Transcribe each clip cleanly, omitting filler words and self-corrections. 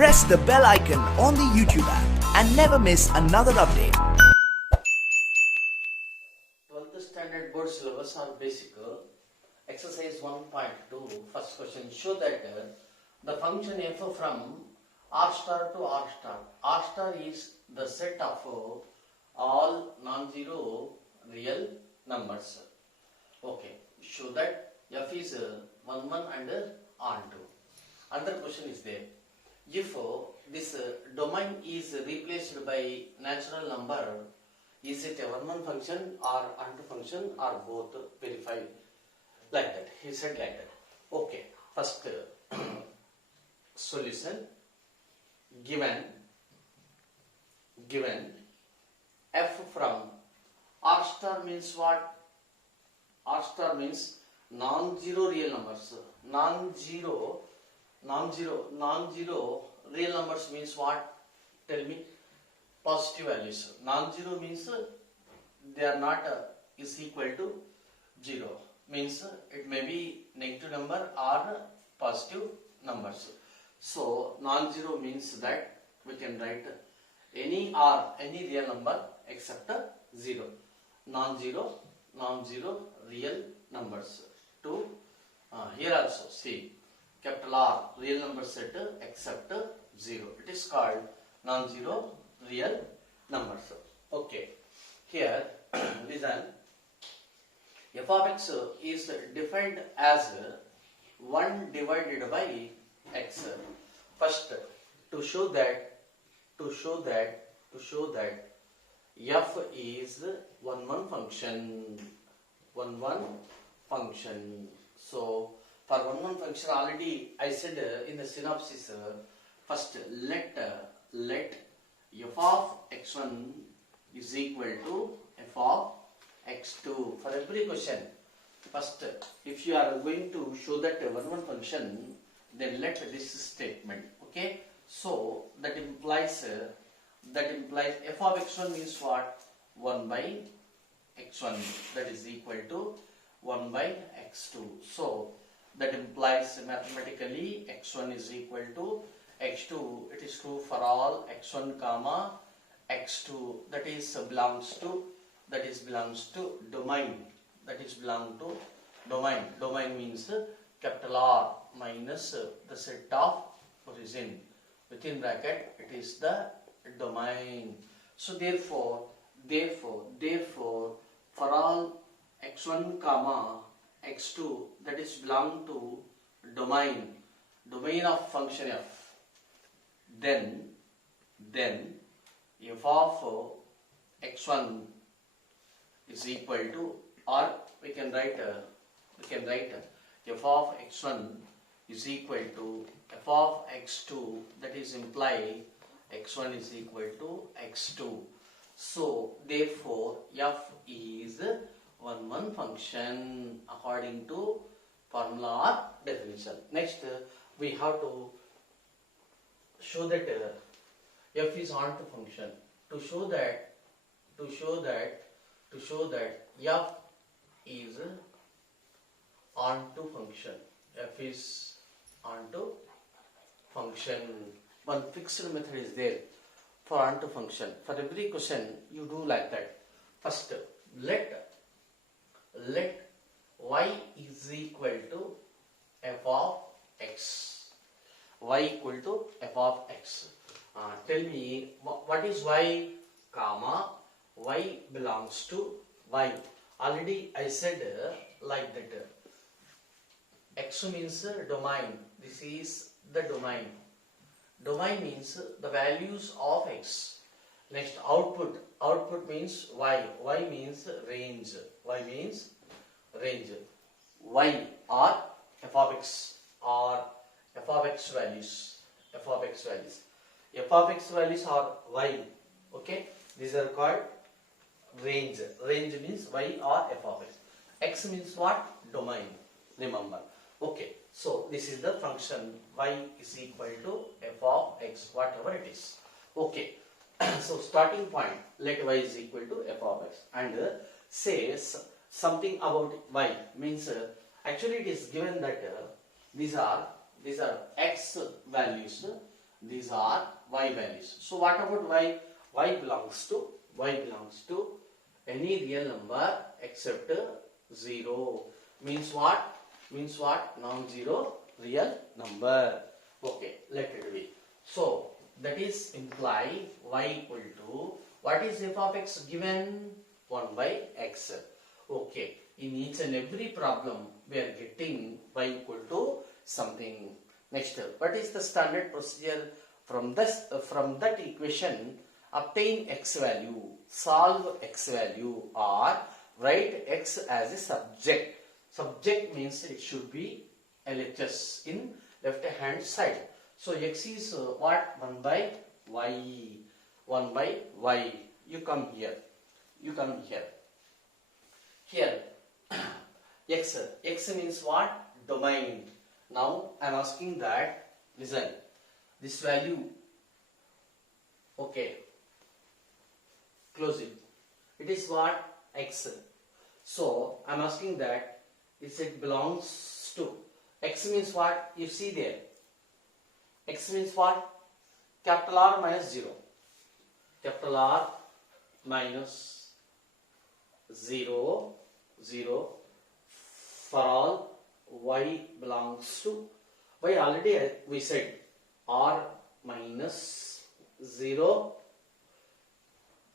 Press the bell icon on the YouTube app and never miss another update. 12th standard board syllabus or basic exercise 1.2 first question. Show that the function f from r star to r star. R star is the set of all non-zero real numbers. Okay, show that f is 1 1 and r 2. Another question is there. If this domain is replaced by natural number, is it a 1 1 function or onto function or both? Verify like that. He said like that. Okay, first solution. Given f from r star means what? R star means non-zero real numbers. Non-zero real numbers means what? Tell me. Positive values. Non-zero means they are not is equal to 0. Means it may be negative number or positive numbers. So non-zero means that we can write any real number except 0. Non-zero real numbers. To here also see capital R real number set except 0. It is called non-zero real numbers. Okay. Here listen. F of x is defined as 1 divided by x. First, to show that f is 1 1 function. 1 1 function. So for 1 1 function already I said in the synopsis. First let f of x1 is equal to f of x2 for every question. First, if you are going to show that 1 1 function, then let this statement. Okay, so that implies f of x1 means what? 1 by x1, that is equal to 1 by x2. So that implies mathematically x1 is equal to x2. It is true for all x1 comma x2. That is belongs to domain. That is belong to domain. Domain means capital R minus the set of origin. Within bracket it is the domain. So therefore for all x1 comma x2 that is belong to domain of function f, then f of x1 is equal to, or we can write f of x1 is equal to f of x2, that is imply x1 is equal to x2. So therefore f is 1 1 function according to formula or definition. Next we have to show that f is onto function. To show that f is onto function. F is onto function. One fixed method is there for onto function. For every question you do like that. First let y is equal to f of x. Y equal to f of x. Tell me what is y, comma y belongs to y. Already I said like that. X means domain. This is the domain. Domain means the values of x. Next output. Output means y. Y means range. Y means range. Y or f of x or f of x values. F of x values. F of x values are y. Okay. These are called range. Range means y or f of x. X means what? Domain. Remember. Okay. So this is the function y is equal to f of x, whatever it is. Okay. So starting point, let y is equal to f of x and says something about y. Means actually it is given that these are x values These are y values. So what about y? Y belongs to any real number except 0. Means what? Means what? Non-zero real number. Okay, let it be. So that is imply y equal to, what is f of x given? 1 by x. Okay, in each and every problem we are getting y equal to something. Next, what is the standard procedure? From that equation, obtain x value, solve x value, or write x as a subject. Subject means it should be LHS in left hand side. So x is what? 1 by y. 1 by y. You come here. You come here. Here x means what? Domain. Now I am asking that, listen, this value, okay, close it. It is what? X. So I am asking that, is it belongs to, x means what? You see there, x means what? Capital R minus 0. Capital R minus 0, 0 for all y belongs to, y already we said R minus 0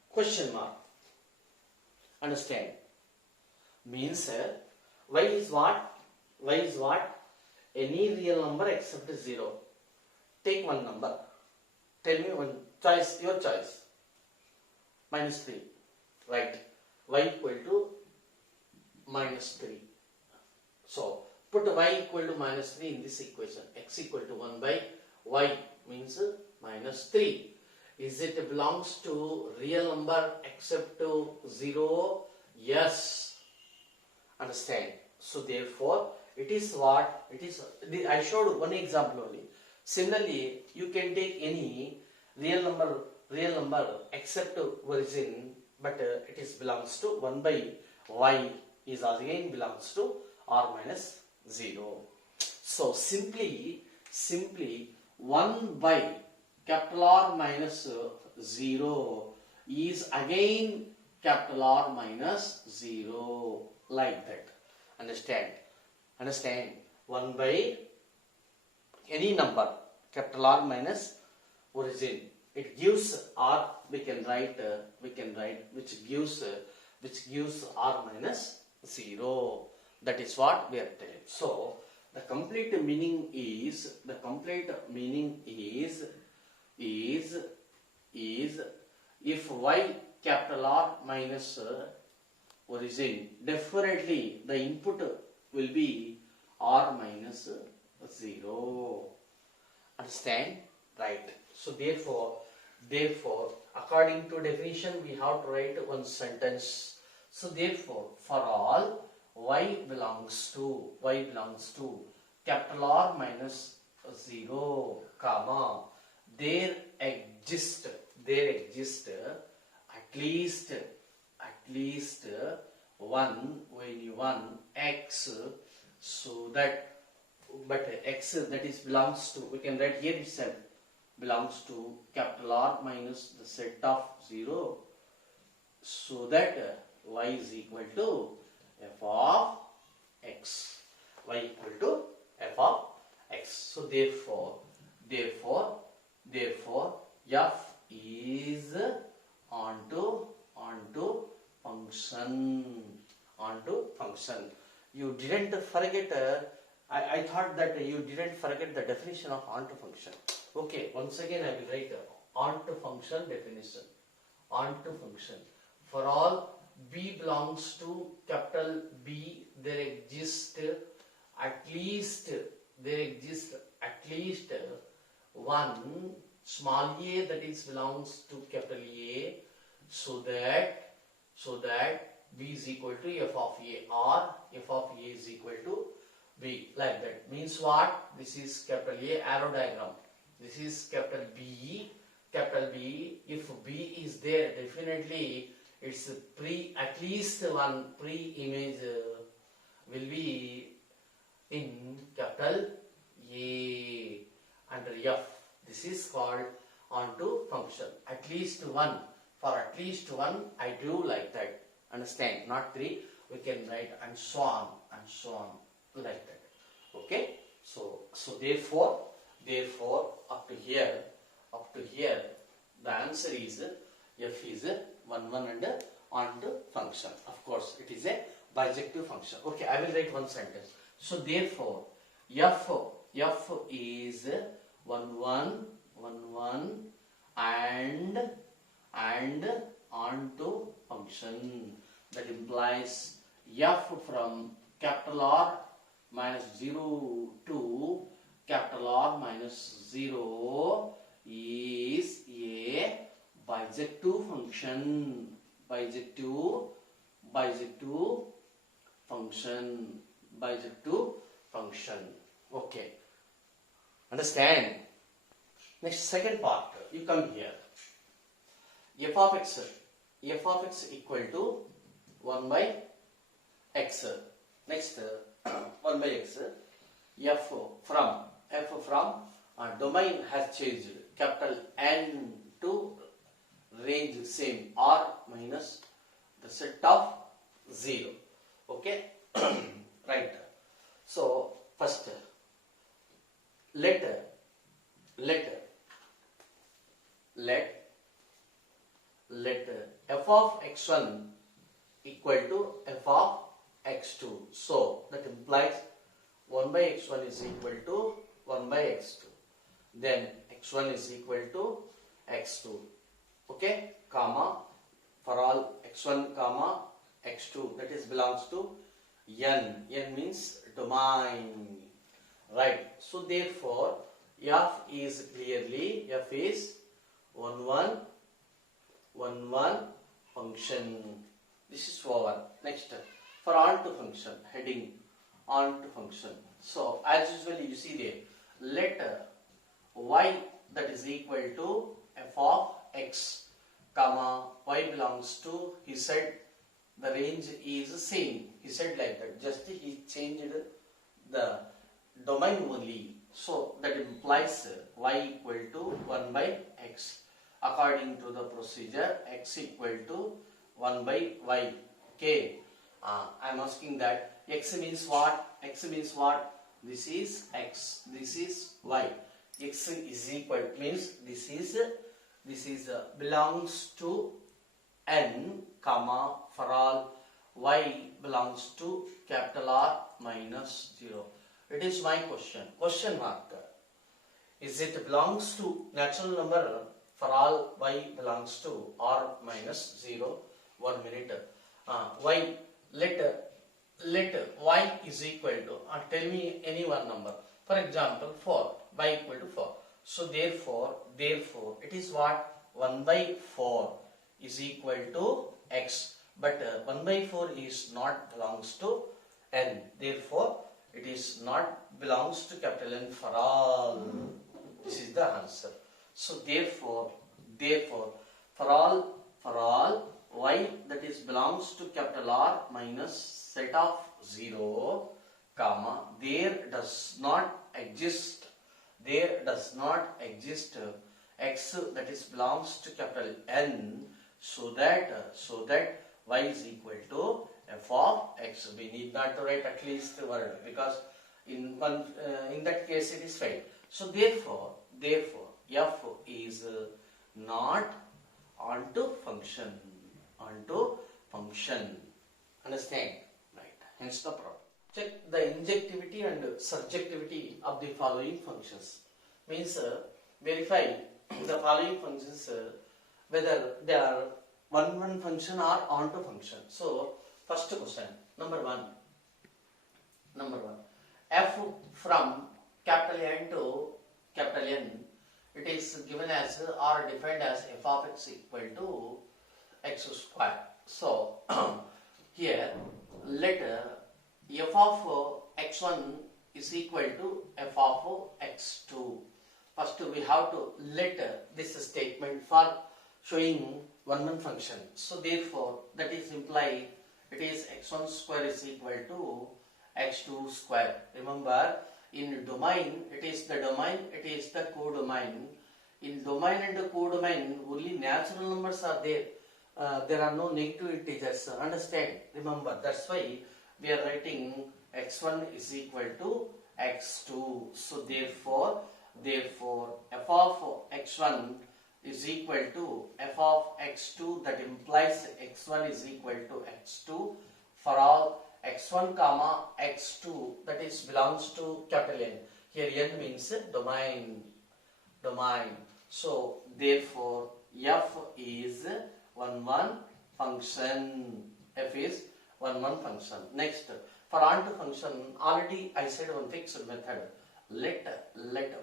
question mark. Understand? Means y is what? Y is what? Any real number except 0. Take one number. Tell me one choice, your choice. Minus 3. Right. Y equal to minus 3. So put y equal to minus 3 in this equation. X equal to 1 by y means minus 3. Is it belongs to real number except to 0? Yes. Understand? So therefore it is what? It is, I showed one example only. Similarly, you can take any real number except origin, but it is belongs to 1 by y is again belongs to r minus 0. So simply 1 by capital R minus 0 is again capital R minus 0, like that. Understand? Understand? 1 by any number capital R minus origin, it gives R, we can write which gives R minus 0. That is what we are telling. So the complete meaning is if y capital R minus origin, definitely the input will be R minus 0. Understand? Right. So therefore according to definition we have to write one sentence. So therefore for all y belongs to capital R minus 0, comma, there exist at least one x, so that, but x that is belongs to, we can write here itself, belongs to capital R minus the set of 0, so that y is equal to f of x. Y equal to f of x. So therefore f is onto function. You didn't forget. I thought that you didn't forget the definition of onto function. Okay, once again I will write onto function definition. Onto function. For all b belongs to capital B, there exists at least one small a that is belongs to capital A, so that b is equal to f of a, or f of a is equal to b, like that. Means what? This is capital A arrow diagram. This is capital B. If b is there, definitely it's at least one pre-image will be in capital A under F. This is called onto function. At least one. For at least one, I do like that. Understand? Not three. We can write and so on like that. Okay? So therefore up to here, the answer is f is 1 1 and onto function. Of course, it is a bijective function. Okay, I will write one sentence. So therefore, f is 1 1 and onto function. That implies f from capital R minus 0 to capital R minus 0 is a bijective function. Bijective function. Okay. Understand? Next, second part. You come here. F of x equal to 1 by x. Next, 1 by x. F from domain has changed. Capital N to range same, R minus the set of 0. Okay. Right. So first let f of x1 equal to f of x2. So that implies 1 by x1 is equal to 1 by x2. Then x1 is equal to x2. Okay, comma, for all x1 comma x2, that is belongs to n. N means domain. Right. So therefore f is clearly 1 1 function. This is over. Next, for onto function, heading onto function. So as usually you see there, let y that is equal to f of x comma y belongs to, he said the range is same. He said like that. Just he changed the domain only. So that implies y equal to 1 by x. According to the procedure, x equal to 1 by y. Okay. I am asking that x means what? X means what? This is x. This is y. X is equal means this is belongs to n comma for all y belongs to capital R minus 0. It is my question. Question mark. Is it belongs to natural number for all y belongs to R minus 0? 1 minute. Y let y is equal to, tell me any one number. For example, 4. Y equal to 4. So therefore it is what? 1 by 4 is equal to x. But 1 by 4 is not belongs to n. Therefore it is not belongs to capital N for all. This is the answer. So therefore for all y that is belongs to capital R minus set of 0 comma there does not exist x that is belongs to capital N, so that y is equal to f of x. We need not to write at least word, because in that case it is failed. So therefore f is not onto function. Understand? Right. Hence the problem. Check the injectivity and surjectivity of the following functions. Means verify the following functions whether they are one function or onto function. So first question, number one, f from capital N to capital N, it is given as or defined as f of x equal to x square. So here let f of x1 is equal to f of x2. First we have to let this statement for showing one function. So therefore that is implied it is x1 square is equal to x2 square. Remember In domain, it is the domain, it is the codomain. In domain and codomain, only natural numbers are there. There are no negative integers. Understand? Remember, that's why we are writing x1 is equal to x2. So therefore, f of x1 is equal to f of x2. That implies x1 is equal to x2 for all x1 comma x2, that is belongs to capital N. Here N means domain. So therefore f is one function. F is one function. Next, for onto function, already I said one fixed method. Let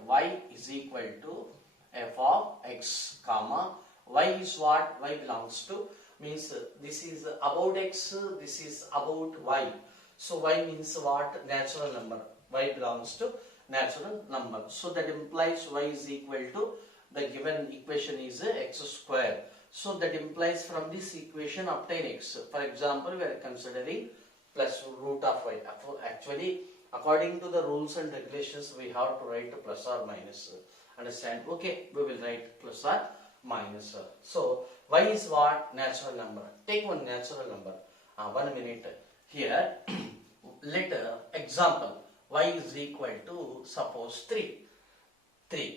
y is equal to f of x comma y is what? Y belongs to, means this is about x, this is about y. So y means what? Natural number. Y belongs to natural number. So that implies y is equal to, the given equation is x square. So that implies from this equation obtain x. For example, we are considering plus root of y. Actually, according to the rules and regulations, we have to write plus or minus. Understand? Okay, we will write plus or minus. So y is what? Natural number. Take one natural number. 1 minute. Here, let example y is equal to suppose 3.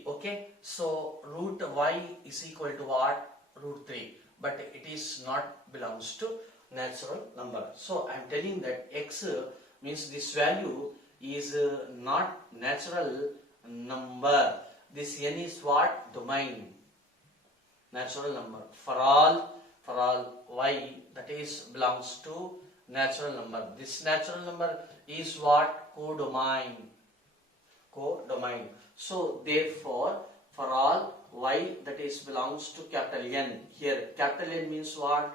Okay. So root y is equal to what? Root 3. But it is not belongs to natural number. So I am telling that x means this value is not natural number. This n is what? Domain. Natural number. For all y, that is belongs to natural number. This natural number is what? Codomain. So therefore, for all y, that is belongs to capital N. Here capital N means what?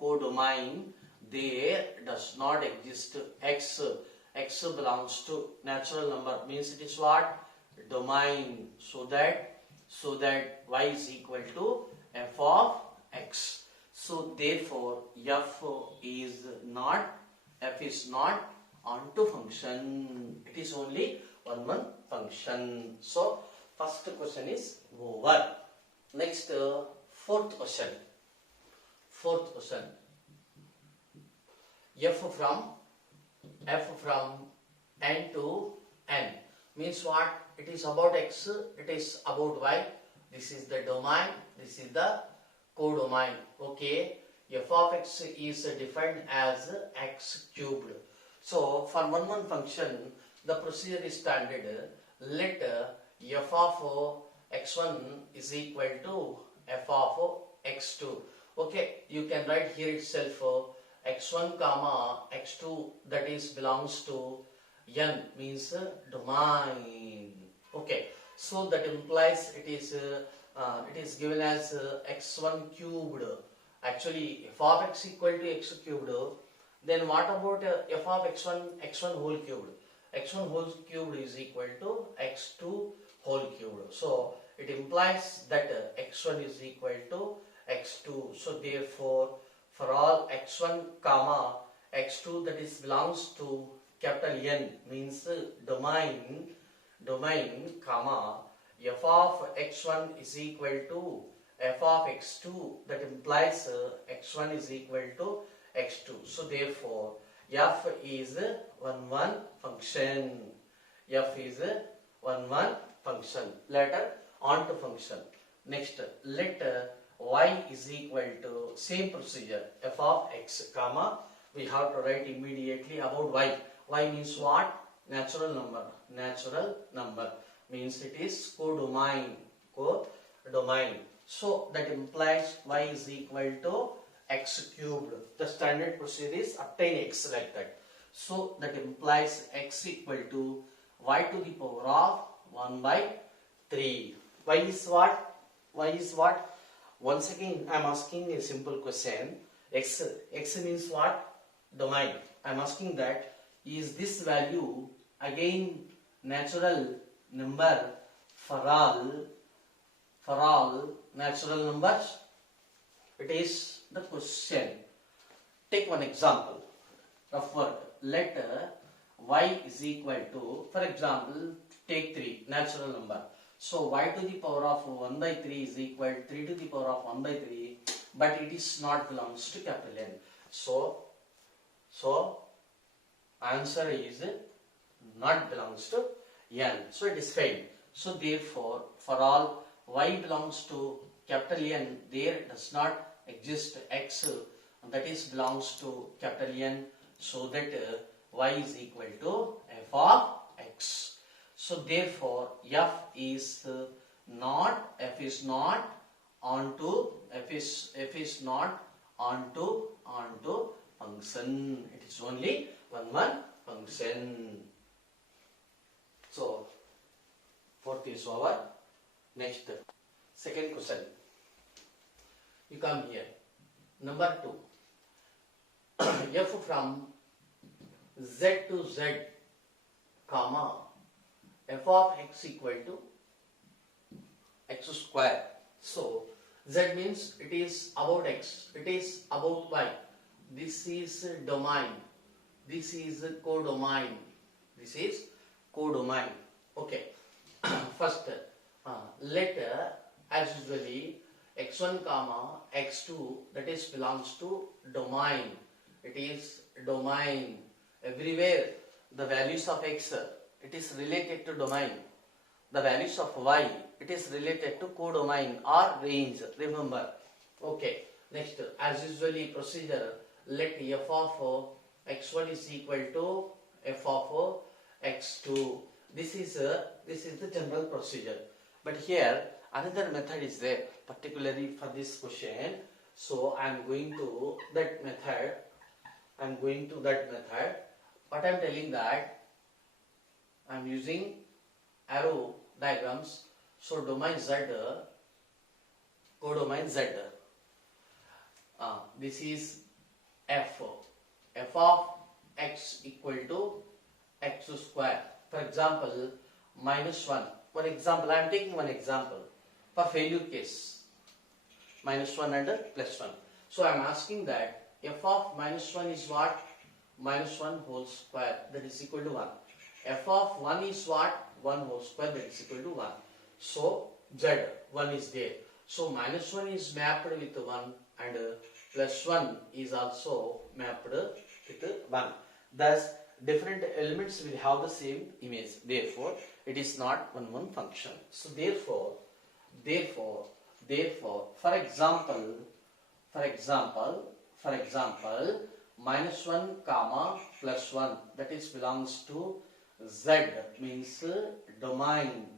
Codomain. There does not exist x. X belongs to natural number, means it is what? Domain. So that y is equal to f of x. So therefore f is not onto function. It is only one function. So first question is over. Next, fourth question. f from n to n means what? It is about x, it is about y. This is the domain, this is the codomain. Okay, f of x is defined as x cubed. So for one function, the procedure is standard. Let f of x1 is equal to f of x2. Okay, you can write here itself x1 comma x2, that is belongs to n, means domain. Okay, so that implies it is given as x1 cubed. Actually, f of x equal to x cubed. Then what about f of x1 whole cubed? X1 whole cubed is equal to x2 whole cubed. So it implies that x1 is equal to x2. So therefore, for all x1 comma x2, that is belongs to capital N, means domain comma f of x1 is equal to f of x2, that implies x1 is equal to x2. So therefore f is one function. F is one function. Later on to function. Next, let y is equal to same procedure, f of x comma, we have to write immediately about y. Y means what? Natural number means it is codomain. So that implies y is equal to x cubed. The standard procedure is obtain x like that. So that implies x equal to y to the power of 1 by 3. Y is what? Once again, I am asking a simple question. X means what? Domain. I am asking that, is this value again natural number for all natural numbers? It is the question. Take one example. Rough work. Let y is equal to, for example, take 3, natural number. So y to the power of 1 by 3 is equal to 3 to the power of 1 by 3, but it is not belongs to capital N. So answer is not belongs to N. So it is failed. So therefore, for all y belongs to capital N, there does not exist x that is belongs to capital N, so that y is equal to f of x. So therefore, f is not onto function. It is only one function. So fourth is over. Next, second question. You come here. Number 2. F from z to z, comma, f of x equal to x square. So z means it is about x, it is about y. This is domain, this is codomain, this is codomain. Okay. First, let as usually x1 comma x2, that is belongs to domain. It is domain. Everywhere the values of x, it is related to domain. The values of y, it is related to codomain or range. Remember. Okay. Next, as usually procedure, let f of x1 is equal to f of x2. This is the general procedure. But here another method is there, particularly for this question. So I am going to that method. What I am telling that I am using arrow diagrams. So domain z, codomain z. This is f of x equal to x square. For example, -1. For example, I am taking one example for failure case. -1 and +1. So I am asking that f of -1 is what? -1 whole square, that is equal to 1. F of 1 is what? 1 whole square, that is equal to 1. So z, 1 is there. So -1 is mapped with 1 and +1 is also mapped with 1. Thus, different elements will have the same image. Therefore, it is not one function. So therefore, for example, -1 comma +1, that is belongs to z, means domain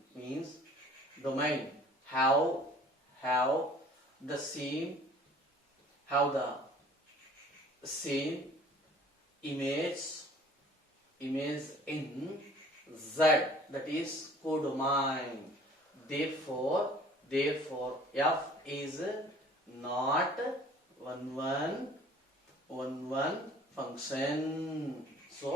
have the same image in z, that is codomain. Therefore f is not one function. So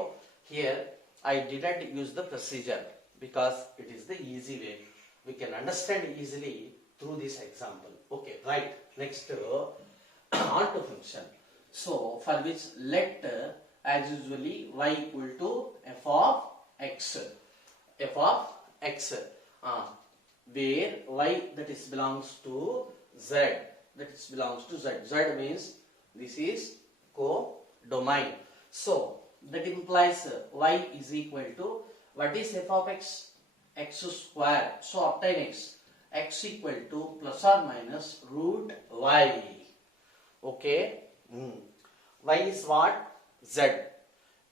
here I didn't use the procedure because it is the easy way. We can understand easily through this example. Okay, right. Next, on to function. So for which let as usually y equal to f of x. Where y that is belongs to z. Z means this is codomain. So that implies y is equal to, what is f of x? X square. So obtain x equal to plus or minus root y. Okay. Y is what? Z.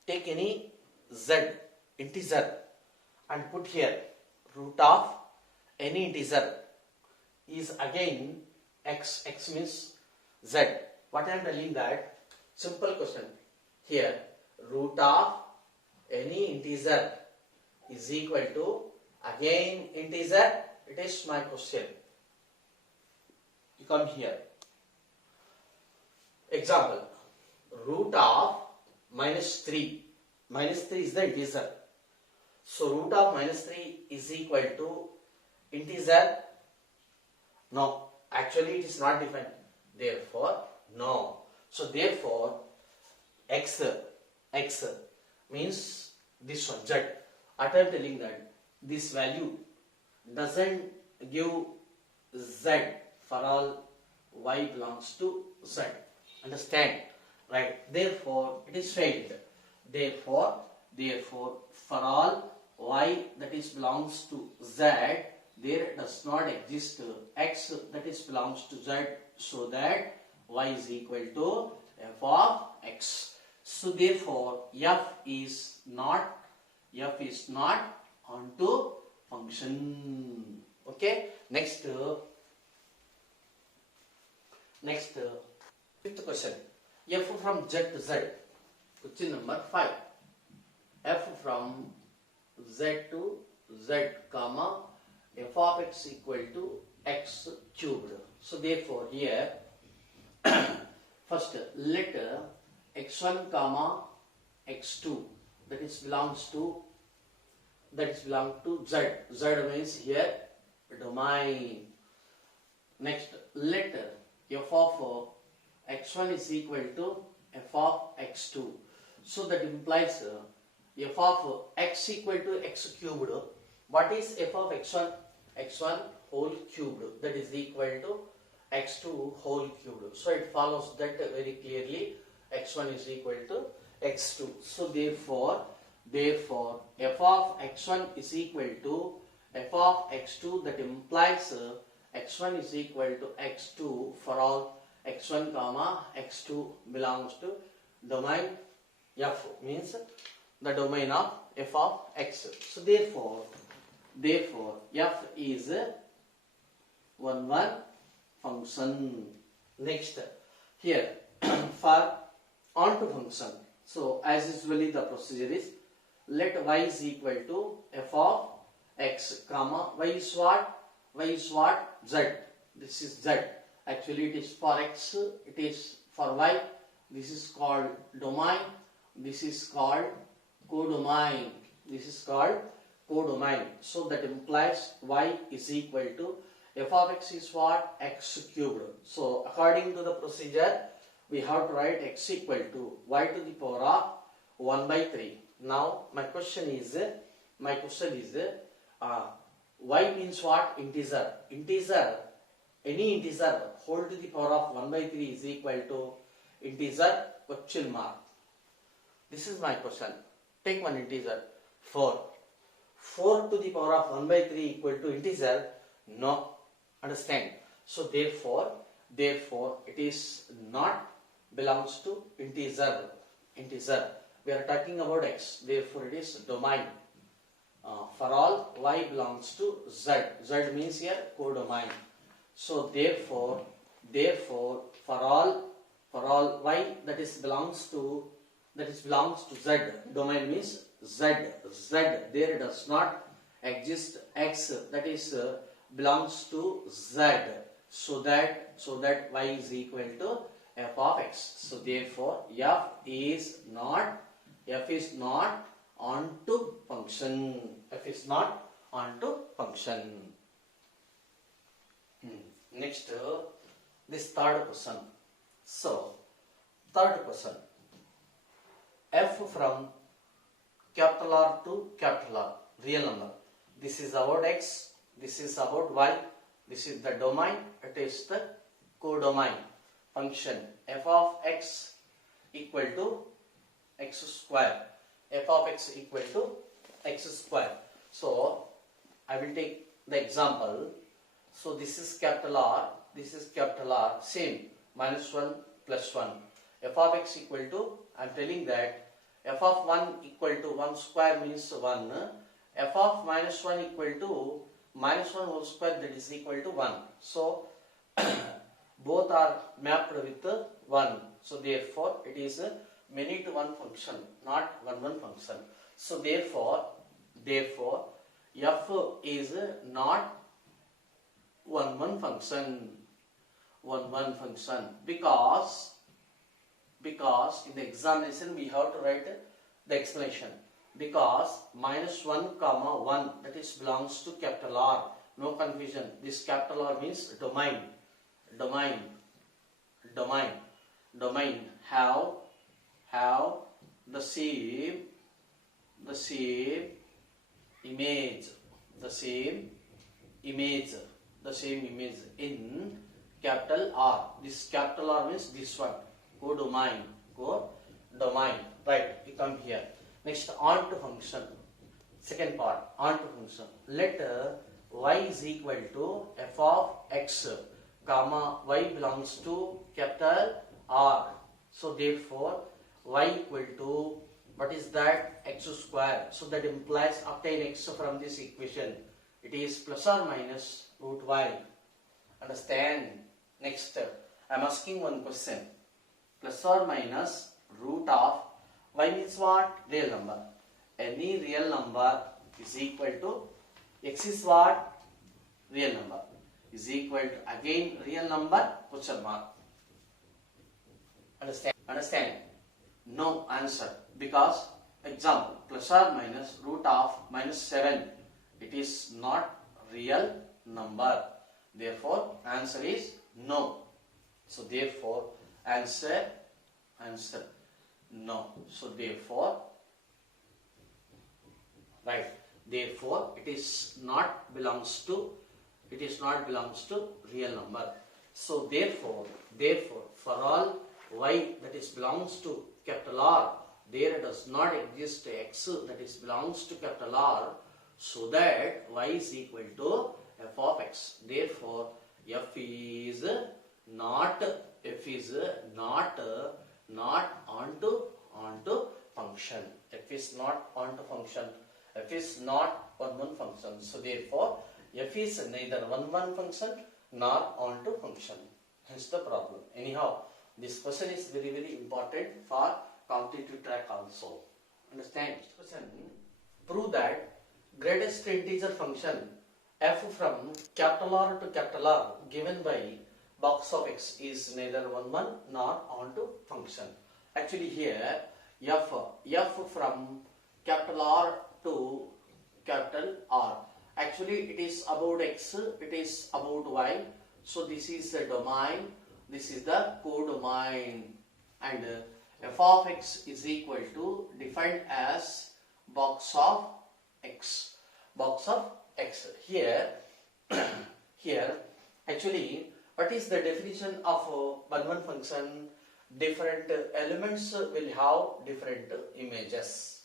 Take any z integer and put here. Root of any integer is again x. X means z. What I am telling that? Simple question. Here, root of any integer is equal to again integer. It is my question. You come here. Example. Root of -3. -3 is the integer. So root of -3 is equal to integer. No, actually it is not defined. Therefore, no. So therefore, x means this one z. What I am telling that this value doesn't give z for all y belongs to z. Understand? Right? Therefore, it is failed. Therefore, for all y that is belongs to z, there does not exist x that is belongs to z, so that y is equal to f of x. So therefore, f is not onto function. Okay. Next, fifth question. F from z to z. Question number 5. F from z to z, comma f of x equal to x cubed. So therefore here first let x1 comma x2 that is belongs to z. Z means here domain. Next let f of x1 is equal to f of x2. So that implies f of x equal to x cubed. What is f of x1? x1 whole cubed, that is equal to x2 whole cubed. So it follows that very clearly x1 is equal to x2. So therefore f of x1 is equal to f of x2, that implies x1 is equal to x2 for all x1 comma x2 belongs to domain f, means the domain of f of x. So therefore f is 1 function. Next here for onto function. So as usually the procedure is, let y is equal to f of x comma y is what z. This is z. Actually it is for x, it is for y. This is called domain, this is called codomain. So that implies y is equal to f of x is what? X cubed. So according to the procedure, we have to write x equal to y to the power of 1 by 3. Now my question is y means what? Integer. Any integer whole to the power of 1 by 3 is equal to integer question mark. This is my question. Take one integer 4. 4 to the power of 1 by 3 equal to integer? No. Understand? So therefore it is not belongs to integer. We are talking about x. Therefore it is domain. For all y belongs to z. Z means here codomain. So therefore for all y that is belongs to z, domain means z. There does not exist x that is belongs to z. So that y is equal to f of x. So therefore f is not onto function. Next, this third question. So third question, f from capital R to capital R, real number. This is about x, this is about y, this is the domain, it is the codomain. Function f of x equal to x square. F of x equal to x square. So I will take the example. So this is capital R, this is capital R, same, minus 1 plus 1. F of x equal to, I am telling that f of 1 equal to 1 square means 1. F of minus 1 equal to minus 1 whole square, that is equal to 1. So both are mapped with 1. So therefore it is a many to one function, not one function. So therefore f is not one function, because in the examination we have to write the explanation. Because minus 1 comma 1 that is belongs to capital R. No confusion. This capital R means domain. Have the same image. the same image in capital R. This capital R means this one, codomain, right? You come here. Next, onto function. Second part, onto function. Let y is equal to f of x, comma y belongs to capital R. So therefore, y equal to, what is that? X square. So that implies obtain x from this equation. It is plus or minus root y. Understand? Next step. I am asking one question. Plus or minus root of y means what? Real number. Any real number is equal to x is what? Real number. Is equal to again real number, question mark. Understand? No answer. Because example, plus or minus root of minus 7. It is not real number. Therefore, answer is no. So therefore, answer no. So therefore, right. Therefore, it is not belongs to real number. So therefore, for all y that is belongs to capital R, there does not exist x that is belongs to capital R, so that y is equal to f of x. Therefore, f is not onto function. F is not onto function. F is not one function. So therefore, f is neither one function nor onto function. Hence the problem. Anyhow, this question is very important for competitive track also. Understand? Question. Prove that greatest integer function f from capital R to capital R given by box of x is neither one nor onto function. Actually here f from capital R to capital R. Actually it is about x, it is about y. So this is the domain, this is the codomain, and f of x is equal to defined as box of x. Box of x. Here actually what is the definition of one function? Different elements will have different images.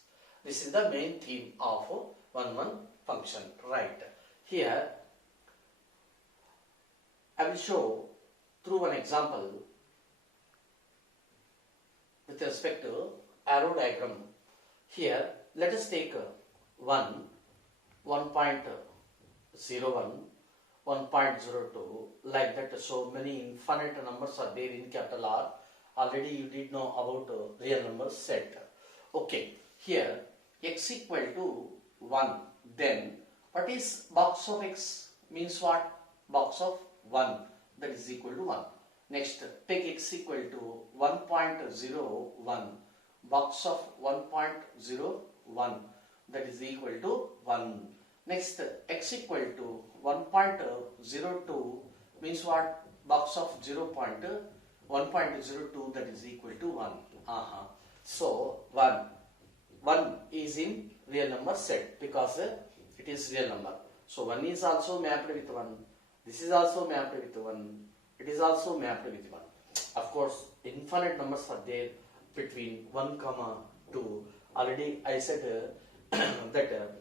This is the main theme of one function, right? Here I will show through one example with respect to arrow diagram. Here let us take 1.01, 1.02, like that. So many infinite numbers are there in capital R. Already you did know about real number set. Okay, here x equal to 1. Then what is box of x? Means what? Box of 1, that is equal to 1. Next, take x equal to 1.01, box of 1.01, that is equal to 1. Next, x equal to 1.02 means what? Box of 1.02, that is equal to 1. So 1 is in real number set because it is real number. So 1 is also mapped with 1. This is also mapped with 1. It is also mapped with 1. Of course, infinite numbers are there between 1, 2. Already I said that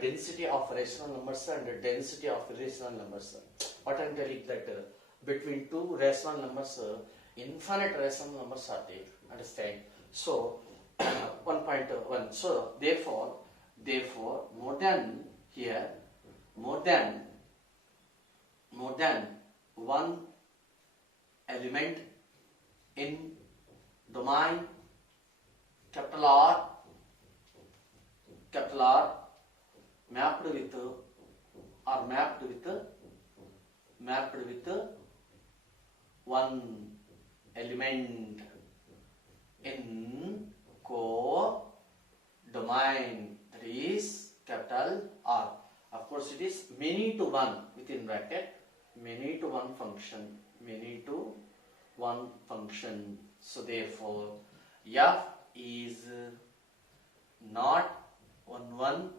density of rational numbers and density of irrational numbers. What I am telling that between two rational numbers, infinite rational numbers are there. Understand? So 1.1. So therefore, more than one element in domain capital R mapped with one element in co-domain, that is capital R. Of course, it is many to one within bracket, many to one function. So therefore, f is not one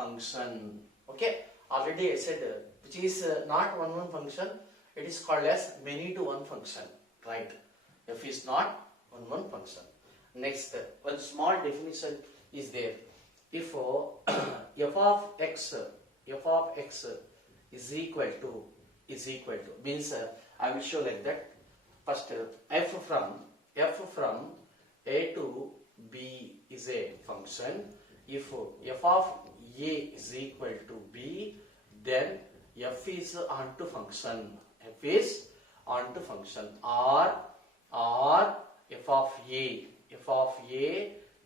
function. Okay, already I said which is not one function, it is called as many to one function, right? F is not one function. Next, one small definition is there. If f of x is equal to means I will show like that. First, f from a to b is a function. If f of a is equal to b, then f is onto function. F is onto function. Or f of a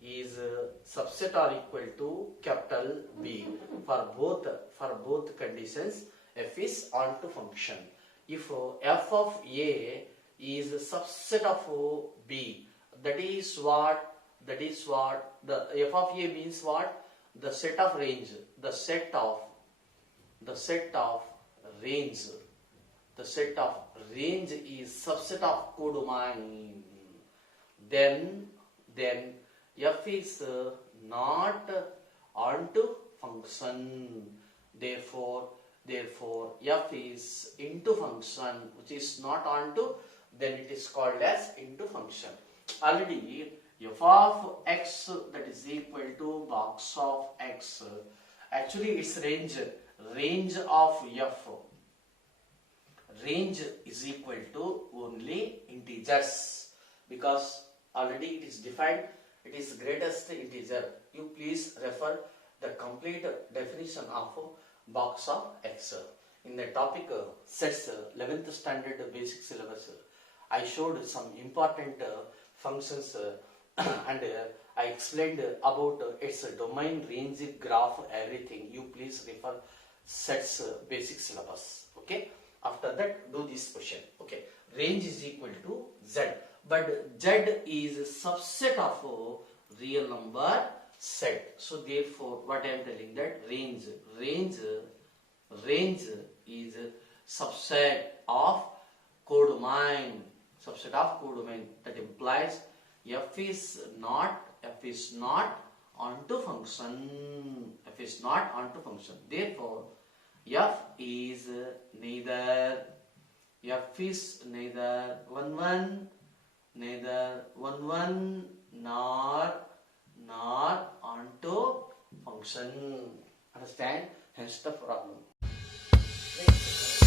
is subset or equal to capital B. For both conditions, f is onto function. If f of a is a subset of b, that is what the f of a means what? The set of range, the set of range is subset of codomain. Then f is not onto function. Therefore f is into function, which is not onto, then it is called as into function. Already f of x, that is equal to box of x. Actually its range of f, range is equal to only integers, because already it is defined, it is greatest integer. You please refer the complete definition of box of x. In the topic sets 11th standard basic syllabus, I showed some important functions and I explained about its domain, range, graph, everything. You please refer sets basic syllabus. Okay. After that, do this question. Okay. Range is equal to z, but z is subset of real number set. So therefore, what I am telling that range is subset of codomain. That implies f is not onto function. Therefore, f is neither 1 1 nor onto function. Understand? Hence the problem. Next.